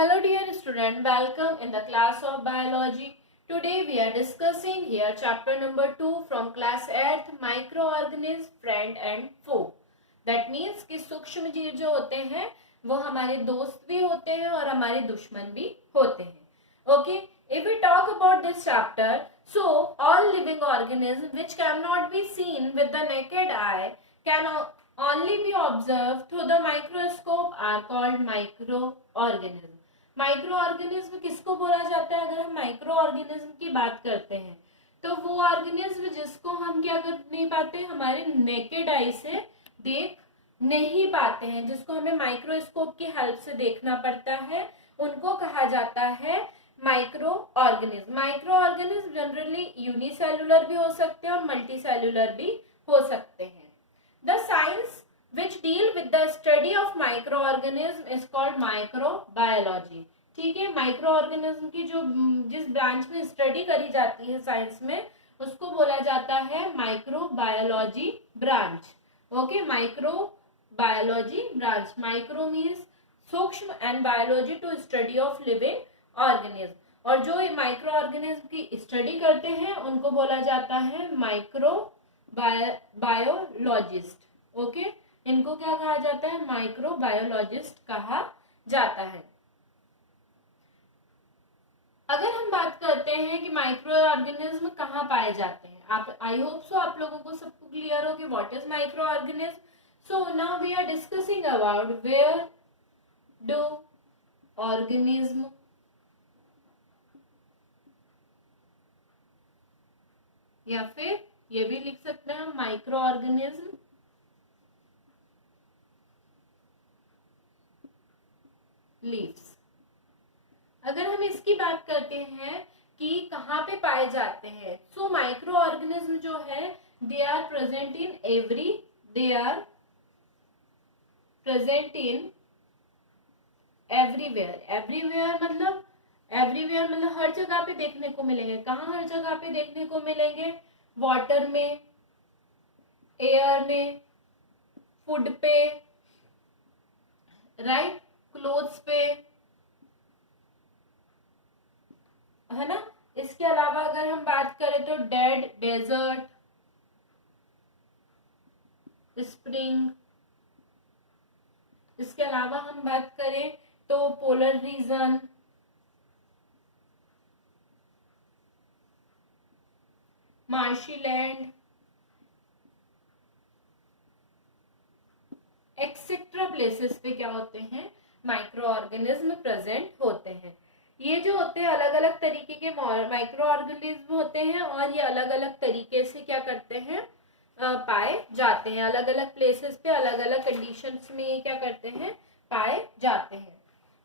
Hello dear student, welcome in the class of biology. Today we are discussing here chapter number 2 from class 8th microorganism friend and foe. That means कि सूक्ष्म जीव जो होते हैं वो हमारे दोस्त भी होते हैं और हमारे दुश्मन भी होते हैं. Okay, if we talk about this chapter, so all living organisms which cannot be seen with the naked eye can only be observed through the microscope are called microorganisms. Micro organism किसको बोला जाता है? अगर हम micro organism की बात करते हैं तो वो ऑर्गेनिज्म जिसको हम क्या कर नहीं पाते, हमारे नेकेड आई से देख नहीं पाते हैं, जिसको हमें माइक्रोस्कोप की हेल्प से देखना पड़ता है, उनको कहा जाता है micro organism. Micro organism generally unicellular भी हो सकते हैं और मल्टीसेल्युलर भी हो सकते हैं. The science which deal with the study of microorganism is called microbiology. ठीक है, माइक्रो ऑर्गेनिज्म की जो जिस ब्रांच में स्टडी करी जाती है साइंस में उसको बोला जाता है microbiology branch. Okay, microbiology branch. Micro means सूक्ष्म and biology to study of living organism. और जो माइक्रो ऑर्गेनिज्म की स्टडी करते हैं उनको बोला जाता है माइक्रो बायोलॉजिस्ट. ओके, इनको क्या कहा जाता है? माइक्रोबायोलॉजिस्ट कहा जाता है. अगर हम बात करते हैं कि माइक्रो ऑर्गेनिज्म कहाँ पाए जाते हैं, आप आई होप सो आप लोगों को सबको क्लियर हो कि what is micro organism. So now we are discussing about where do organism या फिर ये भी लिख सकते हैं माइक्रो ऑर्गेनिज्म लीव्स. अगर हम इसकी बात करते हैं कि कहाँ पे पाए जाते हैं, सो माइक्रो ऑर्गेनिज्म जो है they are present in everywhere. Everywhere मतलब हर जगह पे देखने को मिलेंगे. कहाँ हर जगह पे देखने को मिलेंगे? वाटर में, एयर में, फूड पे, राइट, क्लोथ्स पे, है ना. इसके अलावा अगर हम बात करें तो डेड डेजर्ट, स्प्रिंग. इसके अलावा हम बात करें तो polar region, marshy land, etcetera places पे क्या होते हैं? माइक्रो ऑर्गेनिज्म प्रेजेंट होते हैं. ये जो होते हैं अलग अलग तरीके के माइक्रो ऑर्गेनिज्म होते हैं और ये अलग अलग तरीके से क्या करते हैं? पाए जाते हैं. अलग अलग प्लेसेस पे अलग अलग कंडीशंस में ये क्या करते हैं? पाए जाते हैं.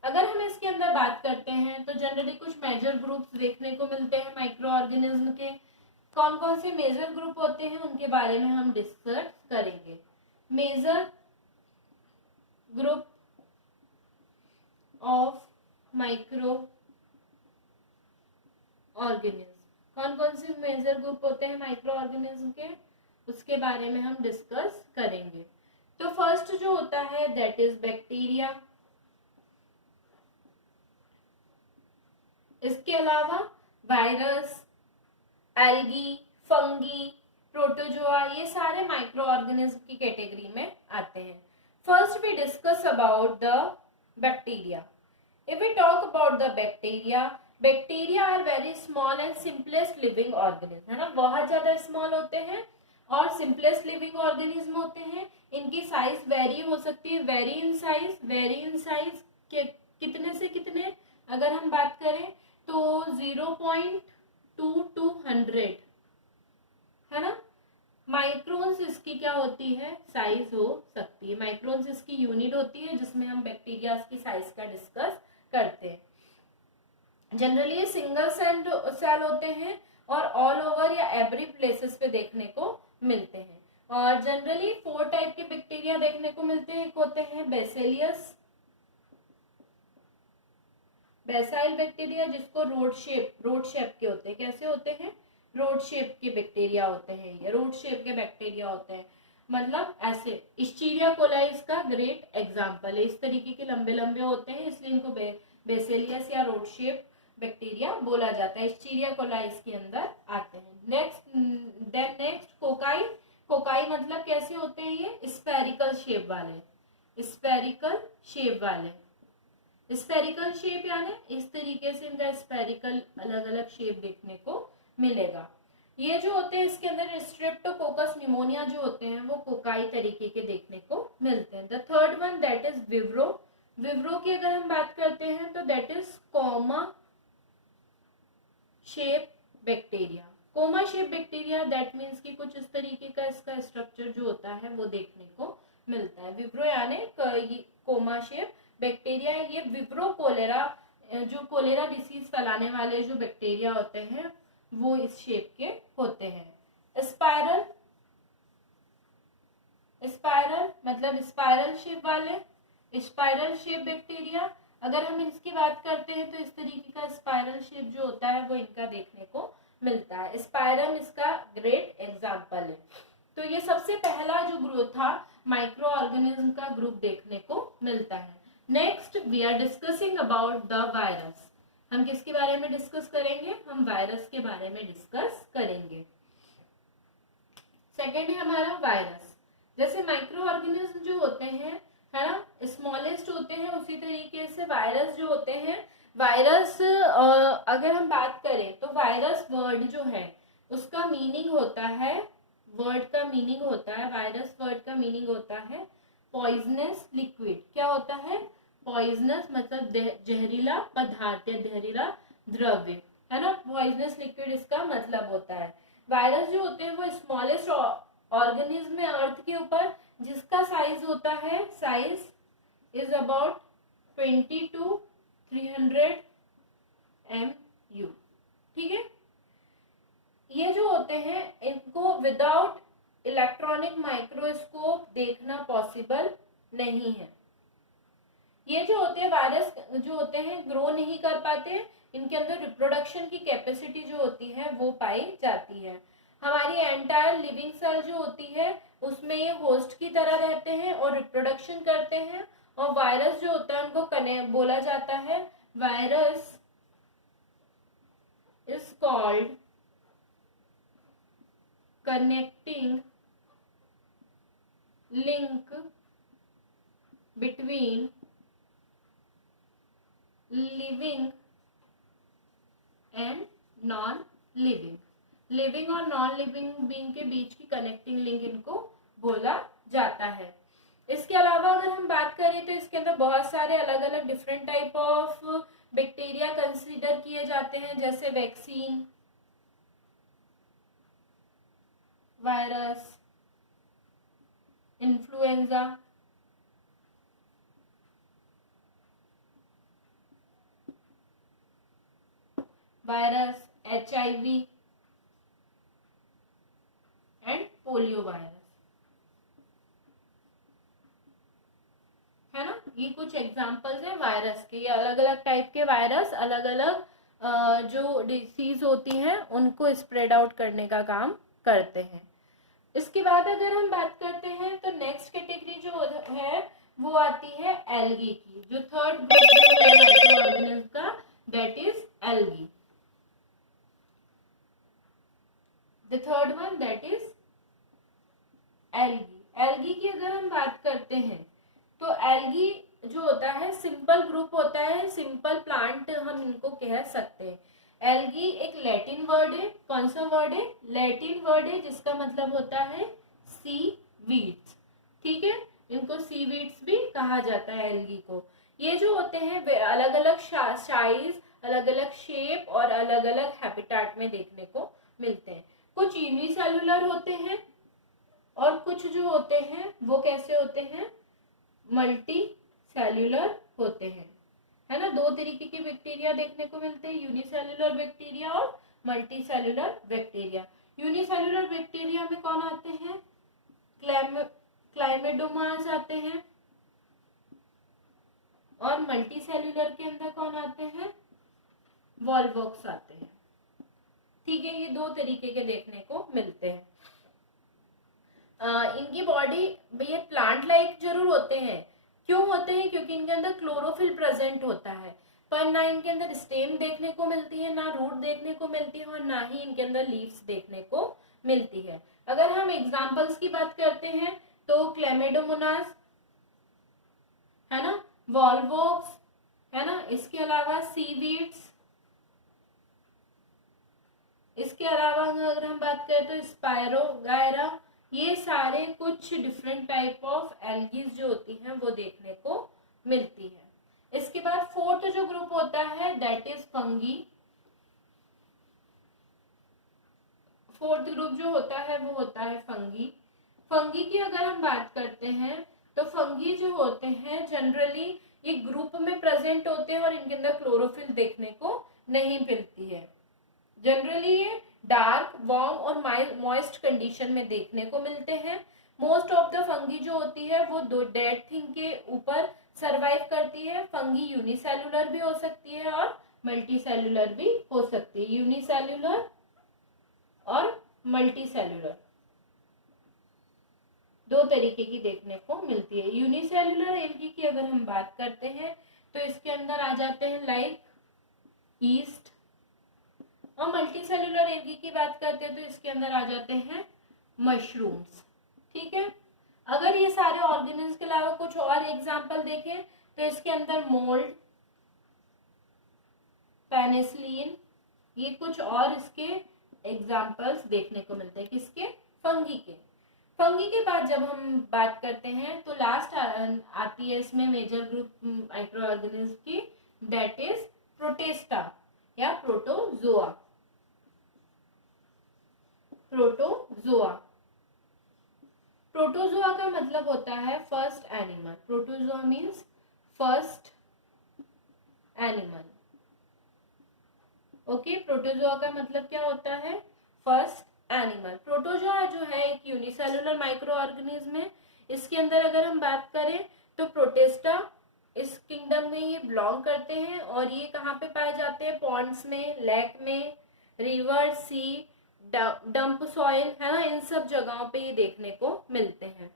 अगर हम इसके अंदर बात करते हैं तो जनरली कुछ मेजर ग्रुप्स देखने को मिलते हैं माइक्रो ऑर्गेनिज्म के. कौन कौन से मेजर ग्रुप होते हैं उनके बारे में हम डिस्कस करेंगे. Major group of micro organism. कौन कौन से मेजर ग्रुप होते हैं माइक्रो ऑर्गेनिज्म के, उसके बारे में हम डिस्कस करेंगे. तो फर्स्ट जो होता है दैट इज बैक्टीरिया. इसके अलावा वायरस, एल्गी, फंगी, प्रोटोजोआ, ये सारे माइक्रो ऑर्गेनिज्म की कैटेगरी में आते हैं. First we discuss about the bacteria. If we talk about the bacteria are very small and simplest living organism, है ना. बहुत ज्यादा स्मॉल होते हैं और सिंपलेस्ट लिविंग ऑर्गेनिज्म होते हैं. इनकी साइज वेरी हो सकती है. वेरी इन साइज कितने से कितने अगर हम बात करें तो 0.2 to 100, है ना. माइक्रोन्स इसकी क्या होती है? साइज हो सकती है. माइक्रोन्स इसकी यूनिट होती है जिसमें हम बैक्टीरिया की साइज का डिस्कस करते हैं. जनरली ये सिंगल सेल होते हैं और ऑल ओवर या एवरी प्लेसेस पे देखने को मिलते हैं. और जनरली 4 टाइप के बैक्टीरिया देखने को मिलते हैं. एक होते हैं बेसाइल बैक्टीरिया जिसको रोड शेप के होते हैं. कैसे होते हैं? रोड शेप के बैक्टीरिया होते हैं. ये रोड शेप के बैक्टीरिया होते हैं. मतलब ऐसे इस्चीरिया कोलाई इसका ग्रेट एग्जाम्पल है। इस तरीके के लंबे लंबे होते हैं इसलिए इनको बेसिलियस या रोड शेप बैक्टीरिया बोला जाता है। एस्चेरिया कोलाई इसके अंदर आते हैं। Next cocci. कोकाई मतलब कैसे होते हैं ये? स्फेरिकल शेप वाले। स्फेरिकल शेप वाले, स्फेरिकल शेप यानी इस तरीके से इनका स्फेरिकल अलग अलग शेप देखने को मिलेगा। ये जो होते हैं इसके अंदर स्ट्रेप्टोकोकस निमोनिया जो होते हैं वो कोकाई तरीके के देखने को मिलते हैं। The third one that is vibrio. Vibrio की अगर हम बात करते हैं तो that is comma shape bacteria. Comma shape bacteria that means कि कुछ इस तरीके का इसका स्ट्रक्चर जो होता है वो देखने को मिलता है। विवरो यानी कोमा शेप बैक्टीरिया है। ये विवरो कोलेरा, जो कोलेरा डिसीज फैलाने वाले जो बैक्टीरिया होते हैं वो इस शेप के होते हैं। स्पाइरल, स्पाइरल मतलब स्पाइरल शेप वाले, स्पाइरल शेप बैक्टीरिया। अगर हम इसकी बात करते हैं तो इस तरीके का स्पाइरल शेप जो होता है वो इनका देखने को मिलता है। स्पाइरम इसका ग्रेट एग्जाम्पल है। तो ये सबसे पहला जो ग्रुप था माइक्रो ऑर्गेनिज्म का ग्रुप देखने को मिलता है। Next we are discussing about the virus. हम किसके बारे में डिस्कस करेंगे? हम वायरस के बारे में डिस्कस करेंगे। सेकेंड है हमारा वायरस। जैसे माइक्रो ऑर्गेनिज्म जो होते हैं है ना, स्मॉलेस्ट होते हैं, उसी तरीके से वायरस जो होते हैं, वायरस अगर हम बात करें तो वायरस वर्ड जो है उसका मीनिंग होता है, वर्ड का मीनिंग होता है, वायरस वर्ड का मीनिंग होता है पॉइजनस लिक्विड। क्या होता है? पॉइजनस मतलब जहरीला पदार्थ या जहरीला द्रव्य, है ना। पॉइजनस लिक्विड इसका मतलब होता है। वायरस जो होते हैं वो स्मॉलेस्ट ऑर्गेनिज्म है अर्थ के ऊपर, जिसका साइज होता है, size is about 20 to 300 MU। ठीक है। ये जो होते हैं इनको विदाउट इलेक्ट्रॉनिक माइक्रोस्कोप देखना पॉसिबल नहीं है। ये जो होते हैं वायरस जो होते हैं ग्रो नहीं कर पाते, इनके अंदर रिप्रोडक्शन की कैपेसिटी जो होती है वो पाई जाती है। हमारी एंटायर लिविंग सेल जो होती है उसमें ये होस्ट की तरह रहते हैं और रिप्रोडक्शन करते हैं। और वायरस जो होता है उनको बोला जाता है virus is called connecting link between living and non living. Living और नॉन लिविंग बीइंग के बीच की कनेक्टिंग लिंक इनको बोला जाता है। इसके अलावा अगर हम बात करें तो इसके अंदर बहुत सारे अलग अलग different type of bacteria consider किए जाते हैं, जैसे vaccine virus, influenza, virus, HIV and polio virus, है ना। ये कुछ एग्जांपल्स हैं वायरस के। ये अलग अलग टाइप के वायरस अलग अलग जो डिसीज होती हैं उनको स्प्रेड आउट करने का काम करते हैं। इसके बाद अगर हम बात करते हैं तो नेक्स्ट कैटेगरी जो है वो आती है एल्गी की। जो थर्ड ग्रुप है माइक्रो ऑर्गेनिज्म का that is algae. The third one that is algae. Algae की अगर हम बात करते हैं तो एल्गी जो होता है सिंपल ग्रुप होता है, सिंपल प्लांट हम इनको कह सकते हैं। एल्गी एक लैटिन वर्ड है। कौन सा वर्ड है? लैटिन वर्ड है जिसका मतलब होता है सी वीड्स। ठीक है, इनको सी वीड्स भी कहा जाता है एल्गी को। ये जो होते हैं अलग अलग साइज, अलग अलग शेप और अलग अलग हैबिटेट में देखने को मिलते हैं। कुछ यूनिसेलुलर होते हैं और कुछ जो होते हैं वो कैसे होते हैं? मल्टी सेल्यूलर होते हैं, है ना। दो तरीके के बैक्टीरिया देखने को मिलते हैं, यूनिसेल्युलर बैक्टीरिया और multi cellular bacteria. Unicellular bacteria में कौन आते हैं? क्लाइमेडोमास आते हैं। और मल्टी सेल्यूलर के अंदर कौन आते हैं? वॉल्वॉक्स आते हैं। ठीक है, ये दो तरीके के देखने को मिलते हैं। इनकी बॉडी ये प्लांट लाइक जरूर होते हैं। क्यों होते हैं? क्योंकि इनके अंदर क्लोरोफिल प्रेजेंट होता है। पर ना इनके अंदर स्टेम देखने को मिलती है, ना रूट देखने को मिलती है, और ना ही इनके अंदर लीव्स देखने को मिलती है। अगर हम एग्जाम्पल्स की बात करते हैं तो क्लेमेडोमोनास है ना, वॉल्वोक्स है ना, इसके अलावा सीवीड्स, इसके अलावा अगर हम बात करें तो स्पायरोगायरा, ये सारे कुछ डिफरेंट टाइप ऑफ एल्गीज जो होती हैं वो देखने को मिलती है। इसके बाद फोर्थ जो ग्रुप होता है that is fungi. Fourth group जो होता है वो होता है फंगी। फंगी की अगर हम बात करते हैं तो फंगी जो होते हैं जनरली ये ग्रुप में प्रेजेंट होते हैं और इनके अंदर क्लोरोफिल देखने को नहीं मिलती है। जनरली ये डार्क, वार्म और मॉइस्ट कंडीशन में देखने को मिलते हैं। मोस्ट ऑफ द फंगी जो होती है वो दो डेड थिंग के ऊपर सरवाइव करती है। फंगी यूनिसेलुलर भी हो सकती है और मल्टी सेलुलर भी हो सकती है। यूनिसेलुलर और मल्टी सेलुलर दो तरीके की देखने को मिलती है। यूनिसेलुलर एल्गी की अगर हम बात करते हैं तो इसके अंदर आ जाते हैं लाइक ईस्ट, और मल्टी सेलुलर एल्गी की बात करते हैं तो इसके अंदर आ जाते हैं मशरूम्स। ठीक है, अगर ये सारे ऑर्गेनिज्म के अलावा कुछ और एग्जाम्पल देखें तो इसके अंदर मोल्ड, पेनिसिलिन, ये कुछ और इसके एग्जाम्पल्स देखने को मिलते हैं। किसके? फंगी के। फंगी के बाद जब हम बात करते हैं तो लास्ट आती है इसमें मेजर ग्रुप माइक्रो ऑर्गेनिज्म की, दैट इज प्रोटेस्टा या प्रोटोजोआ। प्रोटोजोआ, प्रोटोजोआ का मतलब होता है first animal. Protozoa means first animal. Okay, protozoa का मतलब क्या होता है? First animal. प्रोटोजोआ जो है एक यूनिसेलुलर माइक्रो ऑर्गेनिज्म है। इसके अंदर अगर हम बात करें तो प्रोटेस्टा इस किंगडम में ये बिलोंग करते हैं, और ये कहाँ पे पाए जाते हैं? पॉन्ड्स में, लेक में, रिवर, सी, डंप सॉइल है ना, इन सब जगहों पे ये देखने को मिलते हैं।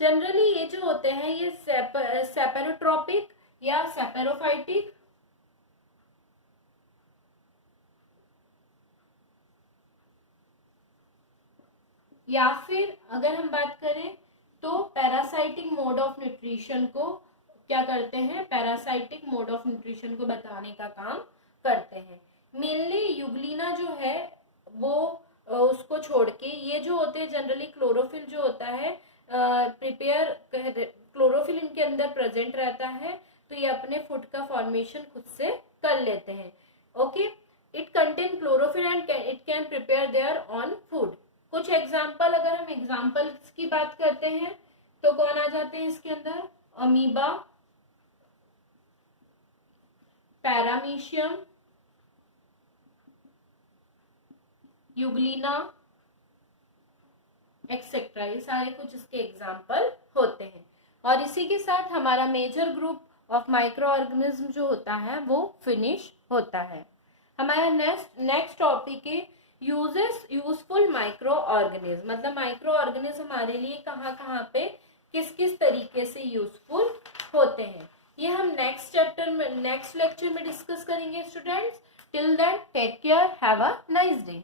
जनरली ये जो होते हैं ये सेपेरोट्रोपिक या सेपेरोफाइटिक या फिर अगर हम बात करें तो पैरासाइटिक मोड ऑफ न्यूट्रिशन को क्या करते हैं? पैरासाइटिक मोड ऑफ न्यूट्रिशन को बताने का काम करते हैं। मेनली यूग्लिना जो है वो उसको छोड़ के ये जो होते हैं जनरली क्लोरोफिल जो होता है प्रिपेयर, क्लोरोफिल इनके अंदर प्रेजेंट रहता है, तो ये अपने फूड का फॉर्मेशन खुद से कर लेते हैं। Okay, it contain chlorophyll and it can prepare their on food. कुछ एग्जाम्पल, अगर हम एग्जाम्पल्स की बात करते हैं तो कौन आ जाते हैं इसके अंदर? अमीबा, पैरामीशियम, यूग्लिना एक्सेट्रा, ये सारे कुछ इसके एग्जाम्पल होते हैं। और इसी के साथ हमारा major group of micro organism जो होता है वो फिनिश होता है। हमारा नेक्स्ट टॉपिक है यूजफुल माइक्रो ऑर्गेनिज्म, मतलब माइक्रो ऑर्गेनिज्म हमारे लिए कहाँ कहाँ पे किस किस तरीके से यूजफुल होते हैं, ये हम नेक्स्ट लेक्चर में डिस्कस करेंगे students. Till then take care, have a nice day.